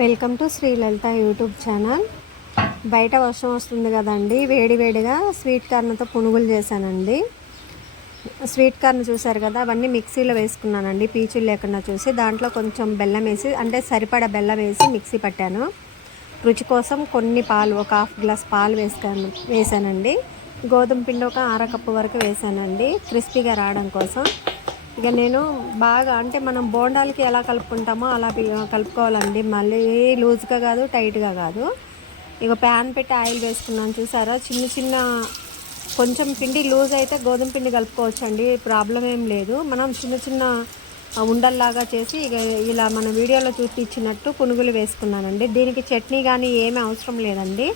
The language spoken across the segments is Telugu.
Welcome to Sri Lalitha YouTube channel. బయట వర్షం వస్తుంది కదండి, వేడివేడిగా స్వీట్ కార్న్తో పునుగులు చేశానండి. స్వీట్ కార్న్ చూసారు కదా, అవన్నీ మిక్సీలో వేసుకున్నానండి పీచులు లేకుండా చూసి. దాంట్లో కొంచెం బెల్లం వేసి, అంటే సరిపడా బెల్లం వేసి మిక్సీ పట్టాను. రుచి కోసం కొన్ని పాలు, ఒక హాఫ్ గ్లాస్ పాలు వేసానండి. గోధుమ పిండి ఒక అరకప్పు వరకు వేసానండి, క్రిస్పీగా రావడం కోసం. ఇక నేను బాగా, అంటే మనం బోండాలకి ఎలా కలుపుకుంటామో అలా కలుపుకోవాలండి. మళ్ళీ లూజ్గా కాదు, టైట్గా కాదు. ఇక ప్యాన్ పెట్టి ఆయిల్ వేసుకున్నాను చూసారా. చిన్న చిన్న కొంచెం పిండి లూజ్ అయితే గోధుమ పిండి కలుపుకోవచ్చండి, ప్రాబ్లం ఏం లేదు. మనం చిన్న చిన్న ఉండల్లాగా చేసి ఇక ఇలా మన వీడియోలో చూపించినట్టు పునుగులు వేసుకున్నానండి. దీనికి చట్నీ కానీ ఏమీ అవసరం లేదండి.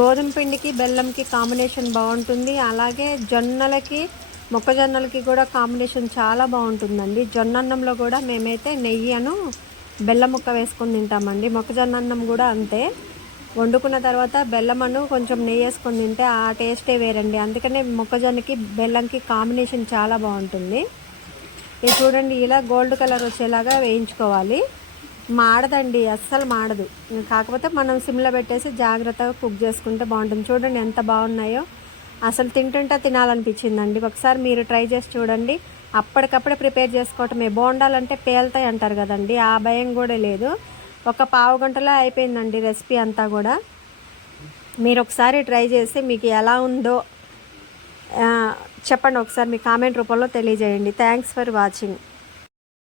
గోధుమ పిండికి బెల్లంకి కాంబినేషన్ బాగుంటుంది. అలాగే మొక్కజొన్నలకి కూడా కాంబినేషన్ చాలా బాగుంటుందండి. జొన్న అన్నంలో కూడా మేమైతే నెయ్యిను బెల్లం ముక్క వేసుకొని తింటామండి. మొక్కజొన్న అన్నం కూడా అంతే. వండుకున్న తర్వాత బెల్లమను కొంచెం నెయ్యి వేసుకొని తింటే ఆ టేస్టే వేరండి. అందుకనే మొక్కజొన్నకి బెల్లంకి కాంబినేషన్ చాలా బాగుంటుంది. ఇది చూడండి, ఇలా గోల్డ్ కలర్ వచ్చేలాగా వేయించుకోవాలి. మాడదండి, అస్సలు మాడదు. కాకపోతే మనం సిమ్లో పెట్టేసి జాగ్రత్తగా కుక్ చేసుకుంటే బాగుంటుంది. చూడండి ఎంత బాగున్నాయో, అసలు తింటుంటే తినాలనిపించిందండి. ఒకసారి మీరు ట్రై చేసి చూడండి. అప్పటికప్పుడే ప్రిపేర్ చేసుకోవటమే. బోండాలంటే పేలుతాయి అంటారు కదండి, ఆ భయం కూడా లేదు. ఒక పావు గంటలో అయిపోయిందండి రెసిపీ అంతా కూడా. మీరు ఒకసారి ట్రై చేసి మీకు ఎలా ఉందో చెప్పండి, ఒకసారి మీ కామెంట్ రూపంలో తెలియజేయండి. Thanks for watching.